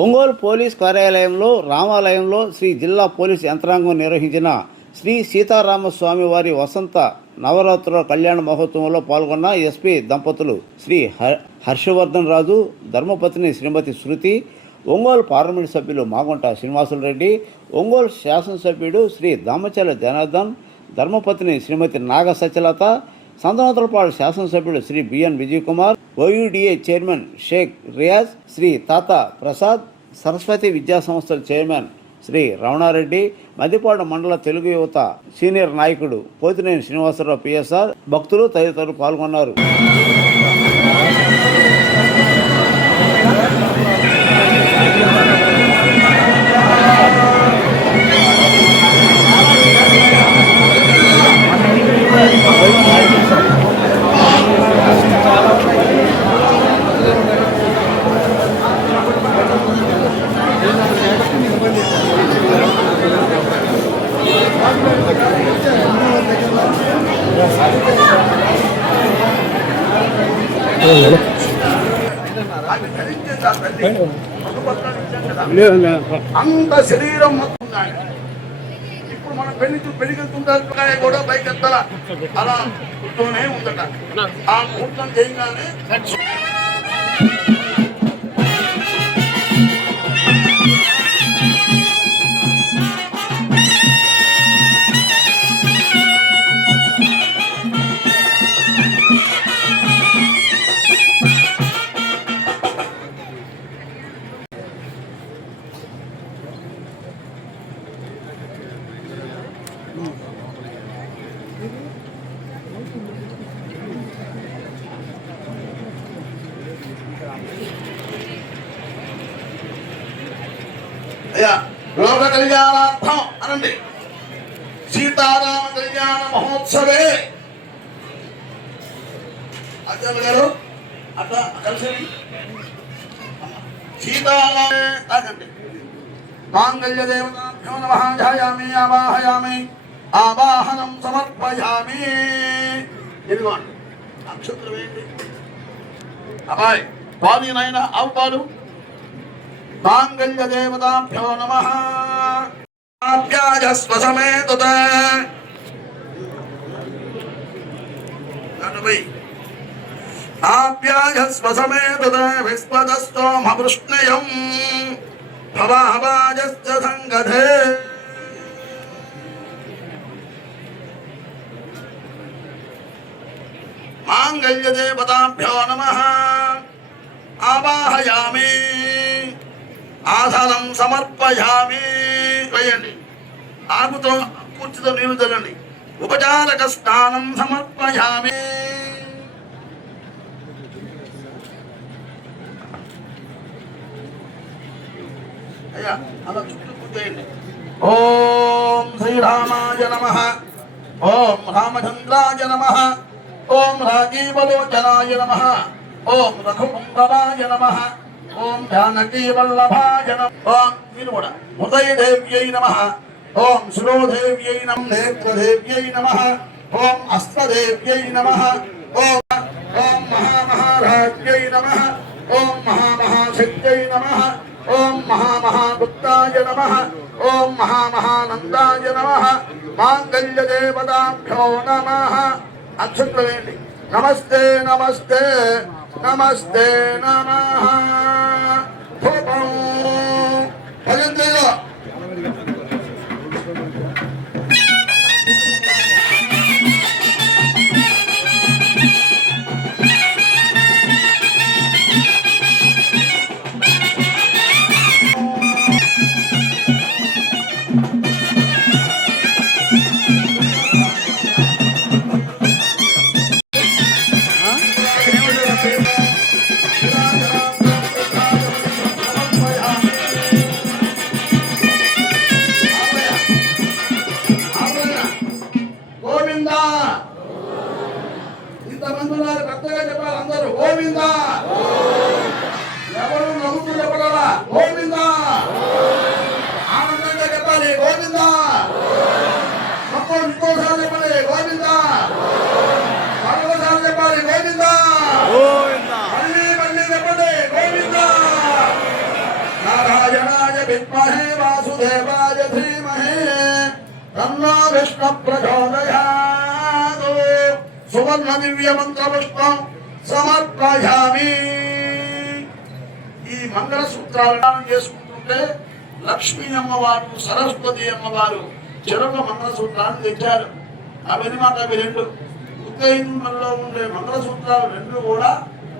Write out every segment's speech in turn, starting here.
Ongole police కార్యాలయంలో రామాలయంలో శ్రీ జిల్లా పోలీస్ యంత్రాంగం నిర్వహించిన శ్రీ సీతారామస్వామి వారి వసంత నవరాత్రుల కళ్యాణ మహోత్సవంలో పాల్గొన్న ఎస్పీ దంపతులు శ్రీ హర్షవర్ధన్ రాజు, ధర్మపత్ని శ్రీమతి శృతి, ఒంగోలు పార్లమెంటు సభ్యులు మాగుంట శ్రీనివాసులరెడ్డి, ఒంగోలు శాసనసభ్యుడు శ్రీ దామచల జనార్దన్, ధర్మపత్ని శ్రీమతి నాగ సత్యలత, సంతనోత్తరపాడు శాసనసభ్యుడు శ్రీ బిఎన్ విజయ్ కుమార్, ఓయూడిఏ చైర్మన్ షేక్ రియాజ్, శ్రీ తాత ప్రసాద్, సరస్వతి విద్యా సంస్థల చైర్మన్ శ్రీ రమణారెడ్డి, మద్దిపాడు మండల తెలుగు యువత సీనియర్ నాయకుడు పోతినేని శ్రీనివాసరావు పిఎస్ఆర్, భక్తులు తదితరులు పాల్గొన్నారు. అంత శరీరం మొత్తం ఇప్పుడు మనం పెళ్లికెళ్తుంటారు కూడా బైక్ ఎత్తాలా అలా కూర్చొనే ఉందట. ఆ ముహూర్తం చేయగానే లోక కళ్యాణార్థం అనండి. సీతారామ కళ్యాణ మహోత్సవే అర్జున్ గారు అట్లా కలిసి సీతారామే కాదండి. మాంగళ్య దేవతాభ్యో నమః ధ్యాయామి ఆవాహయామి ఆవాహనం సమర్పయామి. ఇదిగోండి నక్షత్రం ఏంటి అబ్బాయి పాది నాయన ఆవు పాలు. మాంగళ్య దేవతాభ్యో నమః ఆప్యాయస్వ సమేతత ఆప్యాయస్వ సమేతత విస్పదస్తోమవృష్ణయం భవహవాజస్య సంగధే. మాంగళ్య దేవతాభ్యో నమః ఆవాహయామి ఆసనం సమర్పయామి. వేయండి ఆకుతో కూర్చుతో నీళ్ళు చల్లండి. ఉపచారక స్నానం సమర్పయామి. అయ్యా అలా చుట్టూ కూర్చేయండి. ఓం శ్రీరామాయ నమః, ఓం రామచంద్రాయ నమః, ఓం రాజీవలోచనాయ నమః, ఓం రఘుపుంగవాయ నమః, ఓం జానకీ వల్లభాయ నమః. ఓం మీరు కూడా హృదయదేవ్యై నమః, ఓం శిరోదేవ్యై నమః, నేత్రదేవ్యై నమః, ఓం అస్తదేవ్యై నమః, ఓం ఓం మహామహారాజ్యై నమః, ఓం మహామహాశక్త్యై నమః, ఓం మహామహాగుప్తాయ నమః, ఓం మహామహానందాయ నమః. మాంగళ్య దేవతాభ్యో నమః. అక్షంతలేండి. నమస్తే నమస్తే నమస్తే నమః. భజంత్రిలో విద్మహే వాసుదేవాయ ధీమహి తన్నో విష్ణు ప్రచోదయాత్. సువర్ణ దివ్య మంత్ర పుష్పం సమర్పయామి. ఈ మంగళ సూత్రాలను చేసుకుంటుంటే లక్ష్మీ అమ్మవారు, సరస్వతి అమ్మవారు చెరొక మంగళ సూత్రాన్ని తెచ్చారు. అవన్నమాట అవి రెండు ఉత్తైదులో ఉండే మంగళ సూత్రాలు రెండు కూడా,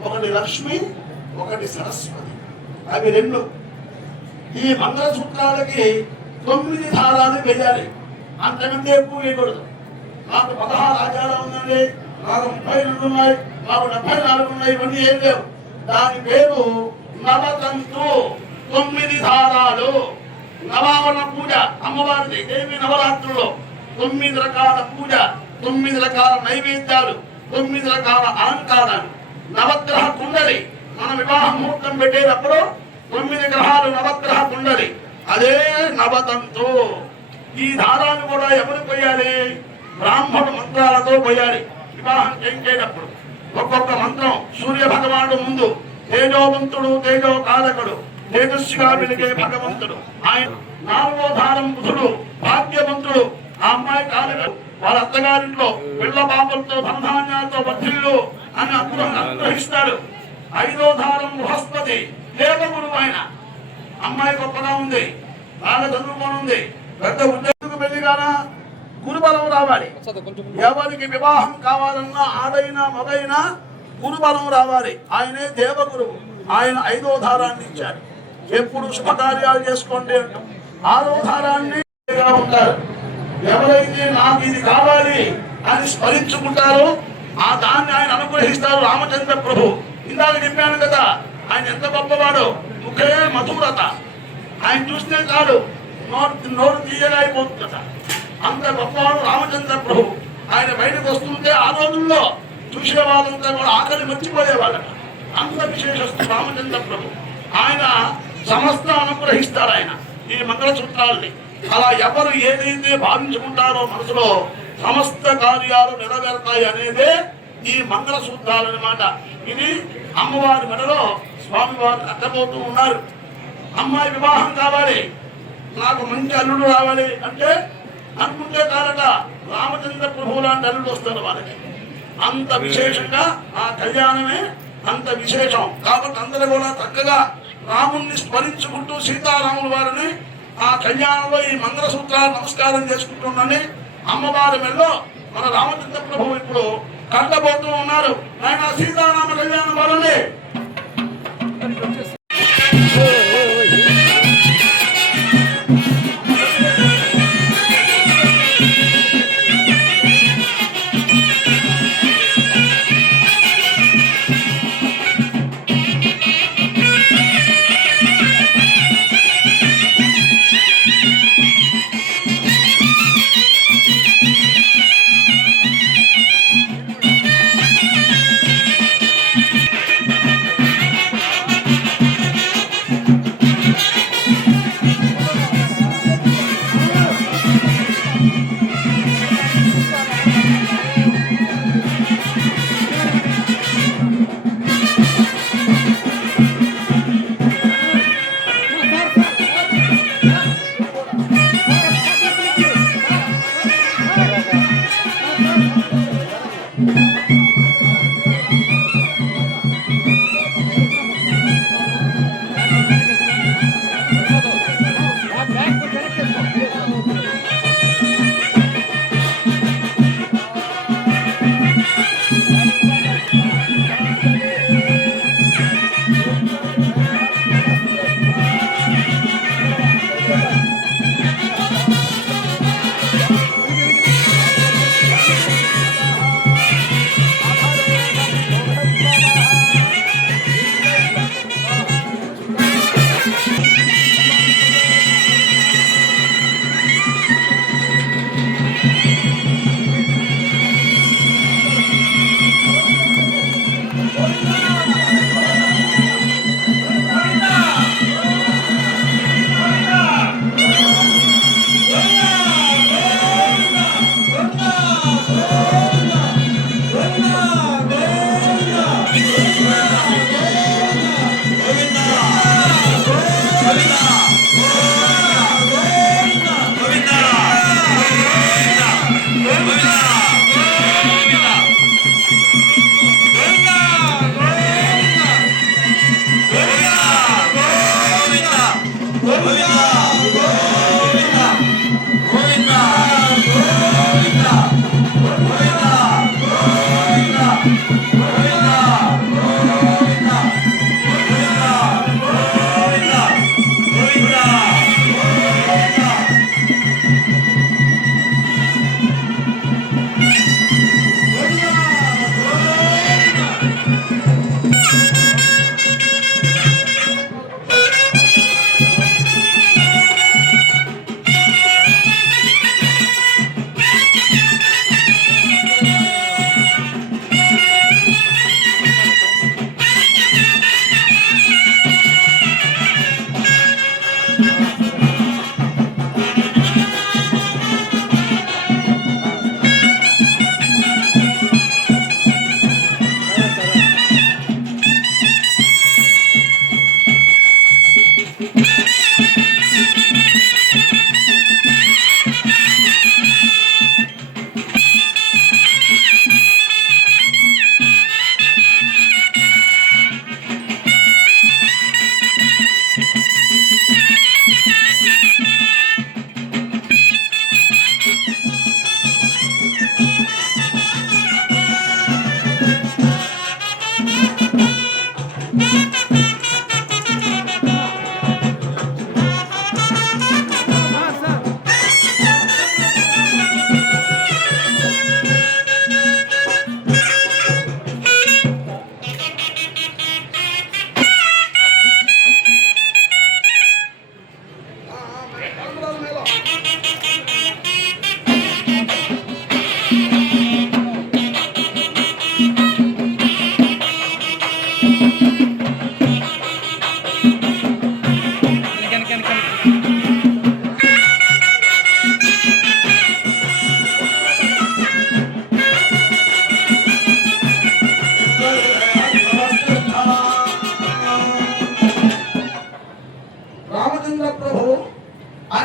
ఒకటి లక్ష్మి, ఒకటి సరస్వతి. అవి రెండు. ఈ మంగళ సూత్రాలకి 9 దారాలు వేయాలి, అంతకంటే ఎక్కువ వేయకూడదు. నాకు 16 ఆచారాలు ఉందండి, నాకు 32 ఉన్నాయి, నాకు 74 ఉన్నాయి, ఇవన్నీ ఏం లేవు. దాని పేరు నవతంతు. 9 దారాలు. నవావరణ పూజ అమ్మవారిది దేవి నవరాత్రుల్లో 9 రకాల పూజ, 9 రకాల నైవేద్యాలు, 9 రకాల అలంకారాలు. నవగ్రహ కుండలి, మన వివాహ ముహూర్తం పెట్టేటప్పుడు 9 గ్రహాలు నవగ్రహ కుండలి, అదే నవతంతు. ఈ దారాలు కూడా ఎవరు పోయాలి? బ్రాహ్మణ మంత్రాలతో పోయాలి. వివాహం చేయించేటప్పుడు ఒక్కొక్క మంత్రం సూర్య భగవానుడు ముందు, తేజోవంతుడు, తేజో కారకుడు, తేజస్విగా వెలిగే భగవంతుడు ఆయన. 4వ దారం బుధుడు, భాగ్యవంతుడు. ఆ అమ్మాయి కారకుడు. వాళ్ళ అత్తగారింట్లో పిల్ల పాపలతో ధనధాన్యాలతో వర్ధిల్లు అని అనుగ్రహిస్తాడు. 5వ దారం బృహస్పతి, దేవగురువు ఆయన. అమ్మాయి గొప్పగా ఉంది, బాగా చదువుకొని ఉంది, పెద్ద ఉద్యోగం వెళ్ళిగానా గురుబలం రావాలి. ఎవరికి వివాహం కావాలన్నా ఆడైనా మగైనా గురుబలం రావాలి. ఆయనే దేవగురువు. ఆయన 5వ దారాన్ని ఇచ్చారు. ఎప్పుడు శుభకార్యాలు చేసుకోండి అంటూ 6వ దారాన్ని ఉంటారు. ఎవరైతే నాకు ఇది కావాలి అని స్మరించుకుంటారో ఆ దాన్ని ఆయన అనుగ్రహిస్తారు. రామచంద్ర ప్రభు ఇందాక చెప్పాను కదా, ఆయన ఎంత గొప్పవాడు. ముఖే మధురత, ఆయన చూస్తే కాదు నోరు తీయగా అయిపోతుందట. అంత గొప్పవాడు రామచంద్ర ప్రభు. ఆయన బయటకు వస్తుంటే ఆ రోజుల్లో చూసే వాళ్ళంతా కూడా ఆకలి మర్చిపోయేవాళ్ళట. అంత విశేషస్తు రామచంద్ర ప్రభు. ఆయన సమస్త అనుగ్రహిస్తారు ఆయన ఈ మంగళసూత్రాలని. అలా ఎవరు ఏదైతే భావించుకుంటారో మనసులో సమస్త కార్యాలు నెరవేరుతాయి అనేదే ఈ మంగళసూత్రాలు అన్నమాట. ఇది అమ్మవారి మెడలో స్వామివారు కట్టబోతూ ఉన్నారు. అమ్మాయి వివాహం కావాలి, నాకు మంచి అల్లుడు రావాలి అంటే అనుకుంటే కాదట, రామచంద్ర ప్రభువు లాంటి అల్లుడు వస్తారు వాళ్ళకి. అంత విశేషంగా ఆ కళ్యాణమే అంత విశేషం. కాబట్టి అందరూ కూడా చక్కగా రాముణ్ణి స్మరించుకుంటూ సీతారాముల వారిని ఆ కళ్యాణంలో ఈ మంగళసూత్రాలు నమస్కారం చేసుకుంటున్నాని అమ్మవారి మెల్లో మన రామచంద్ర ప్రభువు ఇప్పుడు కట్టబోతూ ఉన్నారు. ఆయన సీతారామ కళ్యాణం వల్లనే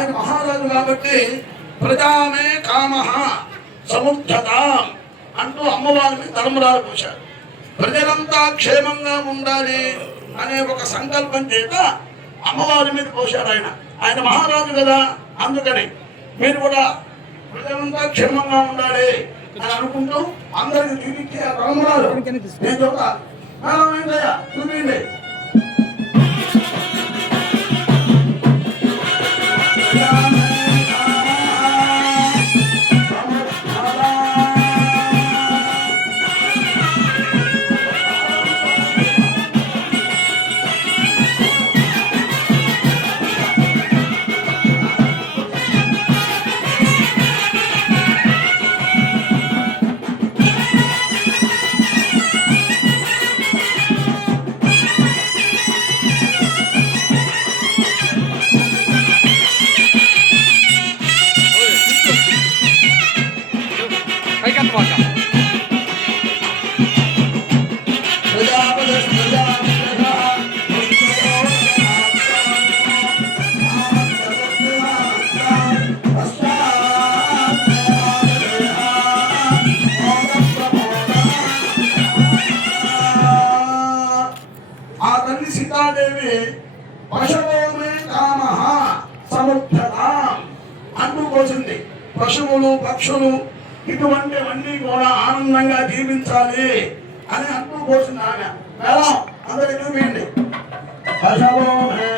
ఆయన మహారాజు కాబట్టి ప్రజామే కామ సముద్ధత అంటూ అమ్మవారి మీద తలంబరాలు పోశారు. ప్రజలంతా క్షేమంగా ఉండాలి అనే ఒక సంకల్పం చేత అమ్మవారి మీద పోశారు. ఆయన మహారాజు కదా, అందుకని మీరు కూడా ప్రజలంతా క్షేమంగా ఉండాలి అని అనుకుంటూ అందరికి చూపించే తలంబరాలు నేను చూడాలి. చూపించండి. ఆ తల్లి సీతాదేవి పశువుమే కామ సముద్ధత అంటూ పోసింది. పశువులు పక్షులు ఇటువంటివన్నీ కూడా ఆనందంగా జీవించాలి అని అంటూ పోసింది ఆమె. మేళం అందరికి చూపించండి. పశువుమే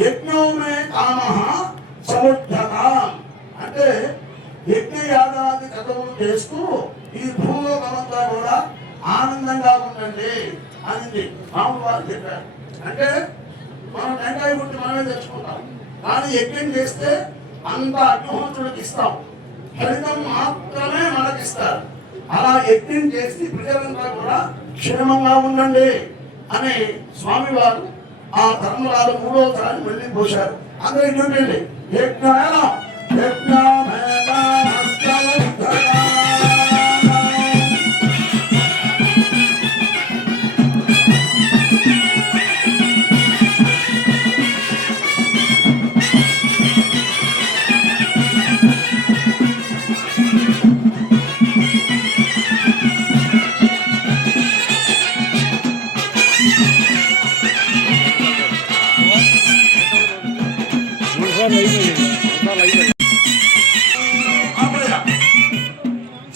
యజ్ఞమే కామ సముద్ధత అంటే యజ్ఞయాగాది కథలు చేస్తూ ఈ భూలోకమంతా కూడా ఆనందంగా ఉండండి అని రాముడు వారు చెప్పారు. అంటే మనం టెంకాయ గుట్టి మనమే తెచ్చుకుంటాం, కానీ యజ్ఞం చేస్తే అంత అగ్నిహోత్రుడికి ఇస్తాం, ఫలితం మాత్రమే మనకిస్తారు. అలా యజ్ఞం చేసి ప్రజలంతా కూడా క్షేమంగా ఉండండి అని స్వామివారు ఆ ధర్మరాలు 3వసారి మళ్ళీ పోశారు. అందరికి చూడండి. యజ్ఞమేళం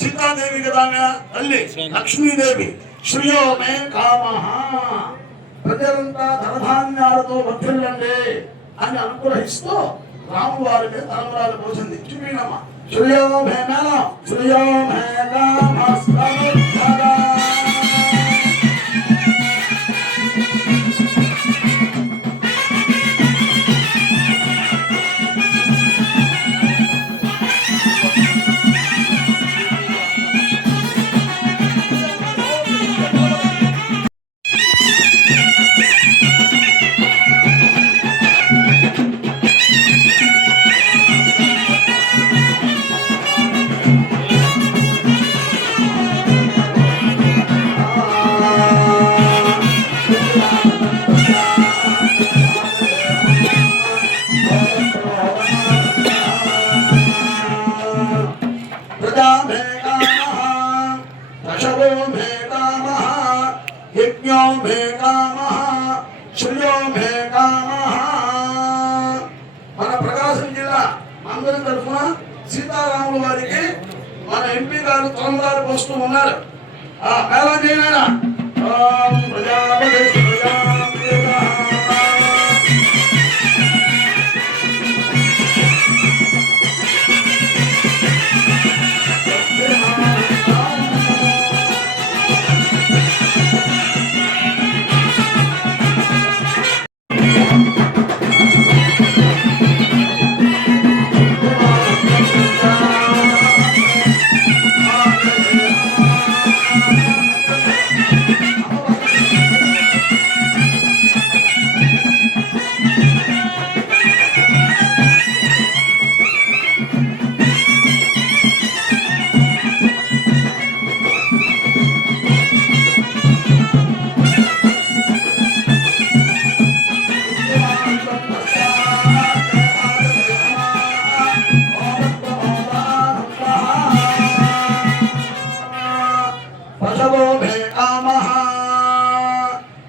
సీతాదేవి కదా తల్లి లక్ష్మీదేవి. శ్రీయోమే కామ ప్రజలంతా ధనధాన్యాలతో వర్ధిల్లండి అని అనుగ్రహిస్తూ రాము వారి మీద తలంబరాలు పోసింది. చూపినమ్మా. శ్రీయోమే మేళం. శ్రీయోమే మన ప్రకాశం జిల్లా అందరి తరఫున సీతారాముల వారికి మన ఎంపీ గారు తొందరలు పోస్తూ ఉన్నారు. మేళం చేయనా.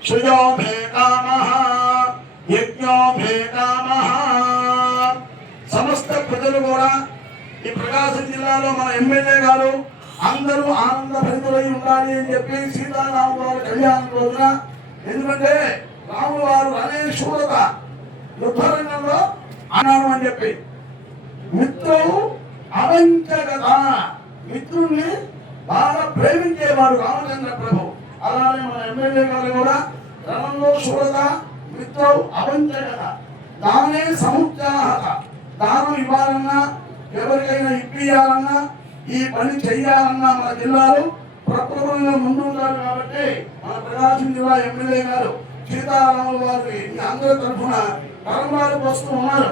శ్రేయో మే కామః యజ్ఞో మే కామః. సమస్త ప్రజలు కూడా ఈ ప్రకాశం జిల్లాలో మన ఎమ్మెల్యే గారు అందరూ ఆనంద భరితులై ఉండాలి అని చెప్పి సీతారాముల వారి కళ్యాణం రోజున, ఎందుకంటే రాముల వారు అనే శూరత యుద్ధరంగంలో అన్నాడు అని చెప్పి మిత్రుడు అవంచగత, మిత్రుల్ని బాగా ప్రేమించేవాడు రామచంద్ర ప్రభు. అలానే మన ఎమ్మెల్యే గారు కూడా రణంలో శూరత, మిత్రుడు అవంచగత, దానే సముద్రాహత, దానం ఇవ్వాలన్నా ఎవరికైనా ఇప్పియాలన్నా ఈ పని చెయ్యాలన్నా మన జిల్లాలో ప్రప్రభంగా ముందుంటారు. కాబట్టి మన ప్రకాశం జిల్లా ఎమ్మెల్యే గారు సీతారాముల వారికి అందరి తరఫున పరమాలు వస్తూ ఉన్నారు.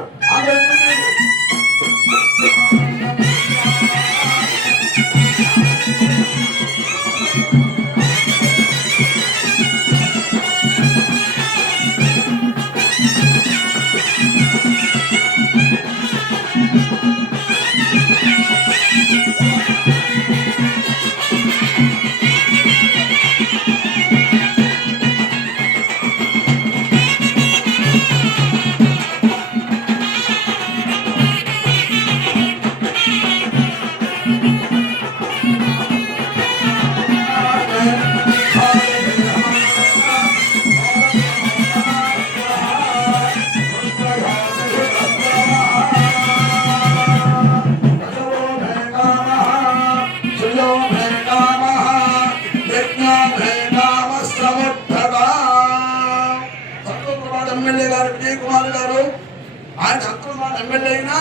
ఎమ్మెల్యే గారు విజయ్ కుమార్ గారు ఆయన సంతోషమైన ఎమ్మెల్యే అయినా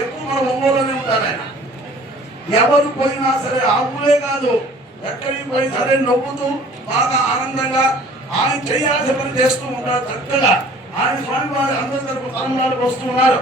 ఎక్కువ మన ఒంగోలులోనే ఉంటారు. ఆయన ఎవరు పోయినా సరే ఆ ఊరే కాదు ఎక్కడికి పోయి సరే నవ్వుతూ బాగా ఆనందంగా ఆయన చేయాల్సిన పని చేస్తూ ఉంటారు. చక్కగా ఆయన స్వామి వారి అందరి తరపు తరంలాలకు వస్తున్నారు.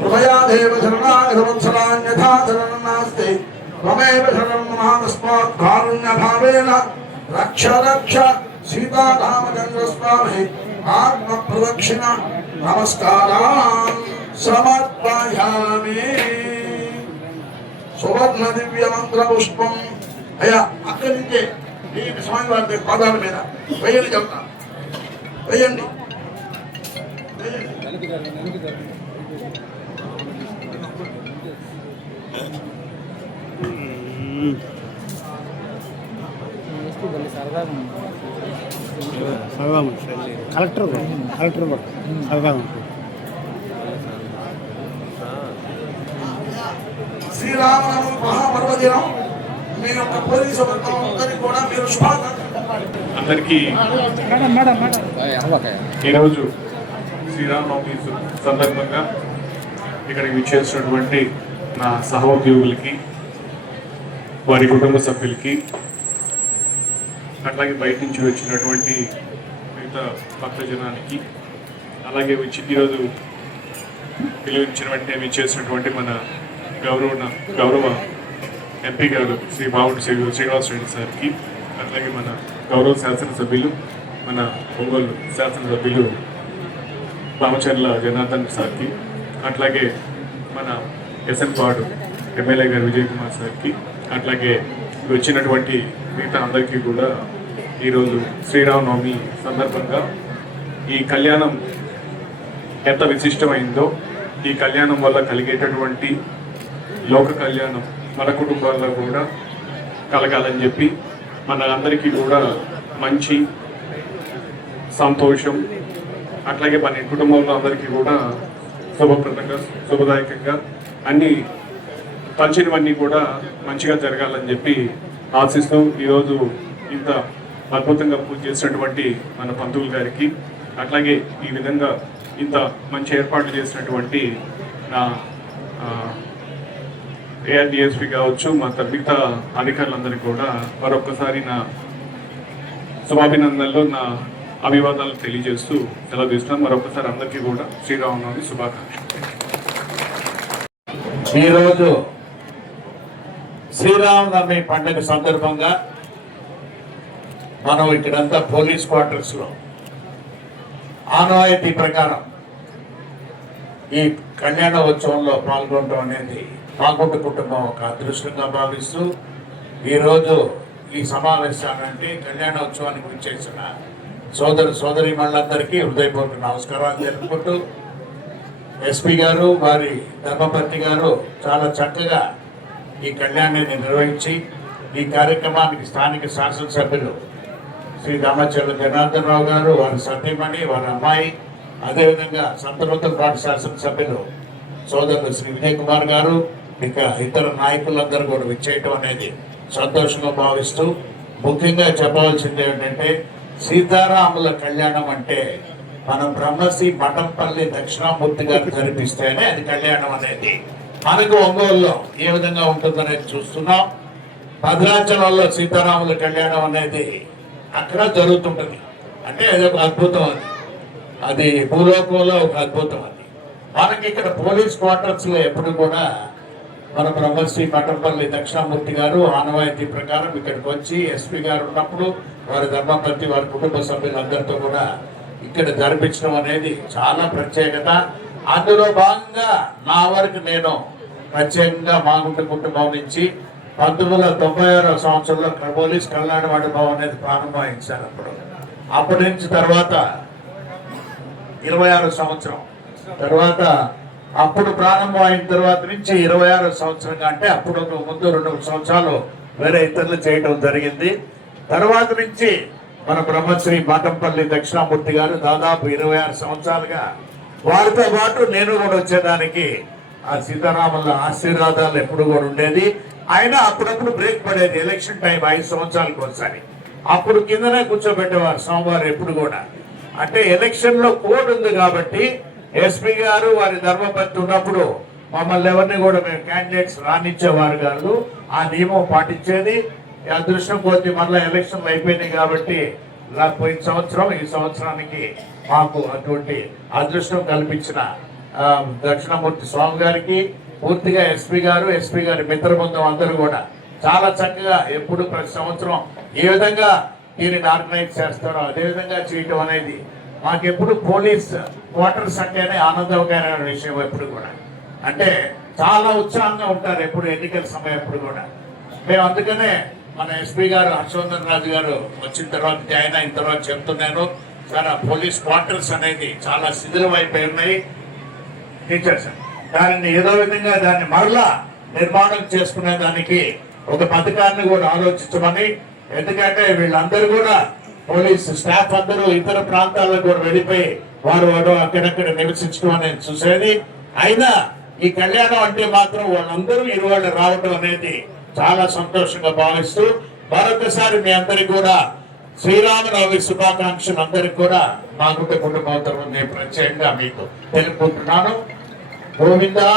హృదయాదేవ శరణాగతవత్సలాన్యథా శరణం నాస్తి త్వమేవ శరణం నమః తస్మాత్ కారుణ్యభావేన రక్ష రక్ష సీతారామచంద్ర స్వామి ఆత్మ ప్రదక్షిణ నమస్కారాన్ సమర్పయామి. సువర్ణ దివ్య మంత్ర పుష్పం అయ్యా అక్కడి నుంచే ఈ స్వామి వారి పాదాల మీద వేయండి, చెప్తాను వేయండి. సరదా ఉంటుంది. కలెక్టర్ కూడా సరదా ఉంటుంది. శ్రీరామనవమి మహాపర్వదినం మీ యొక్క పోలీసు వర్గం అందరికీ కూడా మీరు శుభాకాంక్షలు చెప్పాలి. అందరికీ ఈరోజు శ్రీరామనవమి సందర్భంగా ఇక్కడికి విచ్చేసినటువంటి నా సహోద్యోగులకి, వారి కుటుంబ సభ్యులకి, అట్లాగే బయట నుంచి వచ్చినటువంటి మిగతా భక్తజనానికి, అలాగే వచ్చి ఈరోజు పిలువించిన వెంటనే విచ్చేసినటువంటి మన గౌరవ ఎంపీ గారు శ్రీ బావుడి శ్రీనివాస్ రెడ్డి సార్కి, అట్లాగే మన గౌరవ శాసనసభ్యులు, మన ఒంగోలు శాసనసభ్యులు రామచర్ల జనార్దన్ సార్కి, అట్లాగే మన ఎస్ఎన్ వార్డు ఎమ్మెల్యే గారు విజయ్ కుమార్ సార్కి, అట్లాగే వచ్చినటువంటి మిగతా అందరికీ కూడా ఈరోజు శ్రీరామనవమి సందర్భంగా ఈ కళ్యాణం ఎంత విశిష్టమైందో, ఈ కళ్యాణం వల్ల కలిగేటటువంటి లోక కళ్యాణం మన కుటుంబాల్లో కూడా కలగాలని చెప్పి మన అందరికీ కూడా మంచి సంతోషం, అట్లాగే మన కుటుంబంలో అందరికీ కూడా శుభప్రదంగా శుభదాయకంగా అన్ని పంచినవన్నీ కూడా మంచిగా జరగాలని చెప్పి ఆశిస్తూ ఈరోజు ఇంత అద్భుతంగా పూజ చేసినటువంటి మన పంతులు గారికి, అట్లాగే ఈ విధంగా ఇంత మంచి ఏర్పాట్లు చేసినటువంటి నా ఏఆర్డిఎస్పి కావచ్చు, మా మిగతా అధికారులందరికీ కూడా మరొక్కసారి నా శుభాభినందనలు, నా అభివాదాలు తెలియజేస్తూ సెలవు తీసుకున్నాను. మరొకసారి అందరికీ కూడా శ్రీరామనవమి శుభాకాంక్షలు. ఈరోజు శ్రీరామనవమి పండుగ సందర్భంగా మనం ఇక్కడంతా పోలీస్ క్వార్టర్స్ లో ఆనవాయితీ ప్రకారం ఈ కళ్యాణోత్సవంలో పాల్గొనడం అనేది మాగుంట కుటుంబం ఒక అదృష్టంగా భావిస్తూ ఈరోజు ఈ సమావేశానికి కళ్యాణోత్సవానికి విచ్చేసిన సోదరీమణులందరికీ హృదయపూర్వక నమస్కారాలు తెలుపుకుంటూ, ఎస్పీ గారు వారి ధర్మపతి గారు చాలా చక్కగా ఈ కళ్యాణాన్ని నిర్వహించి ఈ కార్యక్రమానికి స్థానిక శాసనసభ్యులు శ్రీ రామచర్ల జనార్దన్ రావు గారు, వారి సతీమణి, వారి అమ్మాయి, అదేవిధంగా సంతనూతల పార్టీ శాసనసభ్యులు సోదరులు శ్రీ విజయ్ కుమార్ గారు, ఇంకా ఇతర నాయకులందరూ కూడా విచ్చేయటం అనేది సంతోషంగా భావిస్తూ, ముఖ్యంగా చెప్పవలసింది ఏమిటంటే సీతారాముల కళ్యాణం అంటే మనం బ్రహ్మశ్రీ మఠంపల్లి దక్షిణామూర్తి గారు జరిపిస్తేనే అది కళ్యాణం అనేది. మనకు ఒంగోలులో ఏ విధంగా ఉంటుందనేది చూస్తున్నాం. భద్రాచలంలో సీతారాముల కళ్యాణం అనేది అక్కడ జరుగుతుంటుంది. అంటే అది ఒక అద్భుతం, అది భూలోకంలో ఒక అద్భుతం. అది మనకి ఇక్కడ పోలీస్ క్వార్టర్స్ లో ఎప్పుడు కూడా మన బ్రహ్మశ్రీ మఠంపల్లి దక్షిణామూర్తి గారు ఆనవాయితీ ప్రకారం ఇక్కడికి వచ్చి ఎస్పీ గారు ఉన్నప్పుడు వారి ధర్మపతి, వారి కుటుంబ సభ్యులందరితో కూడా ఇక్కడ జరిపించడం అనేది చాలా ప్రత్యేకత. అందులో భాగంగా నా వరకు నేను ప్రత్యేకంగా మాగుంట కుటుంబం నుంచి 1996వ సంవత్సరంలో పోలీస్ కళ్యాణ మండపం అనేది ప్రారంభమైంచారు. అప్పటి నుంచి తర్వాత 26వ సంవత్సరం తర్వాత అప్పుడు ప్రారంభం అయిన తర్వాత నుంచి 26వ సంవత్సరంగా, అంటే అప్పుడు ముందు 2 సంవత్సరాలు వేరే ఇతరులు చేయడం జరిగింది. తర్వాత నుంచి మన బ్రహ్మశ్రీ మఠంపల్లి దక్షిణామూర్తి గారు దాదాపు 26 సంవత్సరాలుగా, వారితో పాటు నేను కూడా వచ్చేదానికి ఆ సీతారాముల ఆశీర్వాదాలు ఎప్పుడు కూడా ఉండేది. అయినా అప్పుడప్పుడు బ్రేక్ పడేది, ఎలక్షన్ టైం 5 సంవత్సరాలకు ఒకసారి. అప్పుడు కిందనే కూర్చోబెట్టేవారు సోమవారం ఎప్పుడు కూడా. అంటే ఎలక్షన్ లో కోడ్ ఉంది కాబట్టి ఎస్పీ గారు వారి ధర్మపతి ఉన్నప్పుడు మమ్మల్ని ఎవరిని కూడా మేము క్యాండిడేట్స్ రానిచ్చేవారు కాదు, ఆ నియమం పాటించేది. అదృష్టం కొద్ది మళ్ళీ ఎలక్షన్లు అయిపోయినాయి కాబట్టి పోయిన సంవత్సరం ఈ సంవత్సరానికి మాకు అటువంటి అదృష్టం కల్పించిన దక్షిణామూర్తి స్వామి గారికి, పూర్తిగా ఎస్పీ గారి మిత్ర బృందం అందరూ కూడా చాలా చక్కగా ఎప్పుడు ప్రతి సంవత్సరం ఏ విధంగా దీనిని ఆర్గనైజ్ చేస్తారో అదే విధంగా చేయటం అనేది మాకెప్పుడు పోలీస్ క్వార్టర్స్ అంటేనే ఆనందకరమైన విషయం. ఎప్పుడు కూడా అంటే చాలా ఉత్సాహంగా ఉంటారు ఎప్పుడు ఎన్నికల సమయం ఎప్పుడు కూడా. మేము అందుకనే మన ఎస్పీ గారు హర్షవర్ధన్ రాజు గారు వచ్చిన తర్వాత జాయిన్ అయిన తర్వాత చెప్తున్నాను, చాలా పోలీస్ క్వార్టర్స్ అనేది చాలా శిథిలమైపోయి ఉన్నాయి టీచర్స్. దానిని ఏదో విధంగా దాన్ని మరలా నిర్మాణం చేసుకునే దానికి ఒక పథకాన్ని కూడా ఆలోచించమని ఎందుకంటే వీళ్ళందరూ కూడా పోలీసు స్టాఫ్ అందరూ ఇతర ప్రాంతాలకు కూడా వెళ్ళిపోయి వారు అక్కడక్కడ నివసించడం అనేది చూసేది. అయినా ఈ కళ్యాణం అంటే మాత్రం వాళ్ళందరూ ఇరువాళ్ళు రావడం అనేది చాలా సంతోషంగా భావిస్తూ మరొకసారి మీ అందరికి కూడా శ్రీరామనవమి శుభాకాంక్షలు అందరికి కూడా మా కుటుంబం తరఫున నేను ప్రత్యేకంగా మీకు తెలుపుకుంటున్నాను. గోవిందా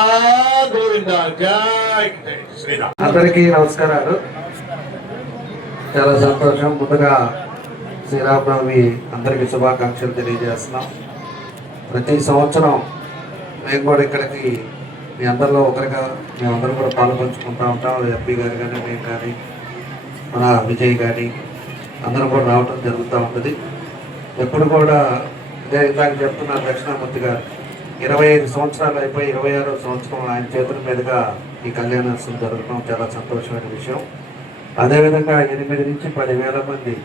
గోవిందా జై శ్రీరామ్. అందరికీ నమస్కారాలు. చాలా సంతోషం. ముందుగా శ్రీరామనవమి అందరికీ శుభాకాంక్షలు తెలియజేస్తున్నాం. ప్రతి సంవత్సరం మేము కూడా ఇక్కడికి మీ అందరిలో ఒకరిగా మేమందరం కూడా పాల్పంచుకుంటూ ఉంటాం. ఎంపీ గారు కానీ మేము కానీ మన విజయ్ కానీ అందరం కూడా రావడం జరుగుతూ ఉంటుంది. ఎప్పుడు కూడా ఇదే ఇందాక చెప్తున్నారు దక్షిణామూర్తి గారు 25 సంవత్సరాలు అయిపోయి 26వ సంవత్సరం ఆయన చేతుల మీదుగా ఈ కళ్యాణోత్సవం జరగడం చాలా సంతోషమైన విషయం. అదేవిధంగా 8 నుంచి 10,000 మంది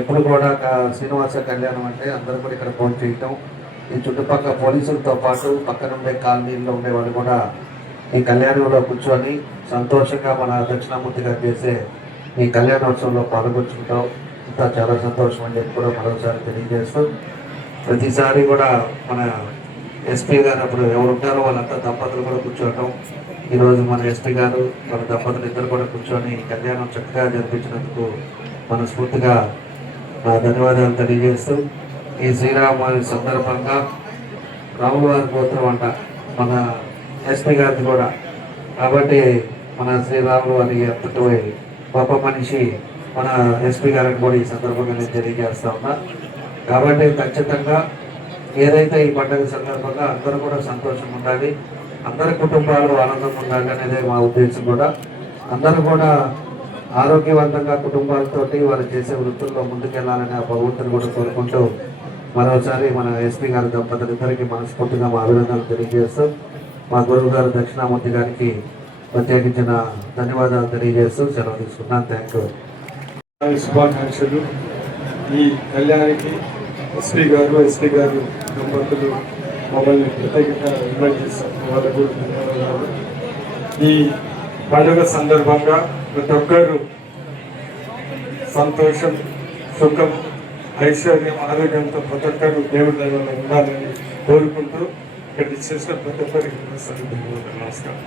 ఎప్పుడు కూడా శ్రీనివాస కళ్యాణం అంటే అందరూ కూడా ఇక్కడ ఫోన్ చేయటం, ఈ చుట్టుపక్కల పోలీసులతో పాటు పక్కన ఉండే కాలనీల్లో ఉండే వాళ్ళు కూడా ఈ కళ్యాణంలో కూర్చొని సంతోషంగా మన దక్షిణామూర్తి గారు చేసే ఈ కళ్యాణోత్సవంలో పాల్గొంచుకుంటాం. ఇంత చాలా సంతోషం అని చెప్పి కూడా మరోసారి తెలియజేస్తూ, ప్రతిసారి కూడా మన ఎస్పీ గారు అప్పుడు ఎవరు ఉంటారో వాళ్ళంతా దంపతులు కూడా కూర్చోవటం, ఈరోజు మన ఎస్పీ గారు వాళ్ళ దంపతులు ఇద్దరు కూడా కూర్చొని కళ్యాణం చక్కగా జరిపించినందుకు మనస్ఫూర్తిగా నా ధన్యవాదాలు తెలియజేస్తూ, ఈ శ్రీరామనవమి సందర్భంగా రాముల వారి గోత్రం అంట మన ఎస్పీ గారిది కూడా, కాబట్టి మన శ్రీరాములు వారి అంతటి గొప్ప మనిషి మన ఎస్పీ గారికి కూడా ఈ సందర్భంగా నేను తెలియజేస్తా ఉన్నా. కాబట్టి ఖచ్చితంగా ఏదైతే ఈ పండుగ సందర్భంగా అందరూ కూడా సంతోషంగా ఉండాలి, అందరి కుటుంబాలు ఆనందంగా ఉండాలి అనేదే మా ఉద్దేశం కూడా. అందరూ కూడా ఆరోగ్యవంతంగా కుటుంబాలతోటి వారు చేసే వృత్తుల్లో ముందుకెళ్లాలని ఆ భగవంతుని కూడా కోరుకుంటూ మరోసారి మన ఎస్పీ గారి దంపతులిద్దరికీ మనస్ఫూర్తిగా మా అభినందనలు తెలియజేస్తూ, మా గురువు గారు దక్షిణామూర్తి గారికి ప్రత్యేకించిన ధన్యవాదాలు తెలియజేస్తూ సెలవు తీసుకున్నాను. Thank you. శుభాకాంక్షలు. ఈ కళ్యాణానికి ఎస్పీ గారు దంపతులు మమ్మల్ని ప్రత్యేకంగా ఇన్వైట్ చేస్తారు, వాళ్ళకు ధన్యవాదాలు. ఈ పండుగ సందర్భంగా ప్రతి ఒక్కరు సంతోషం, సుఖం, ఐశ్వర్యం, ఆరోగ్యంతో ప్రతి ఒక్కరు దేవుడి దైవంలో ఉండాలని కోరుకుంటూ ఇక్కడ చేసిన ప్రతి ఒక్కరికి నమస్కారం.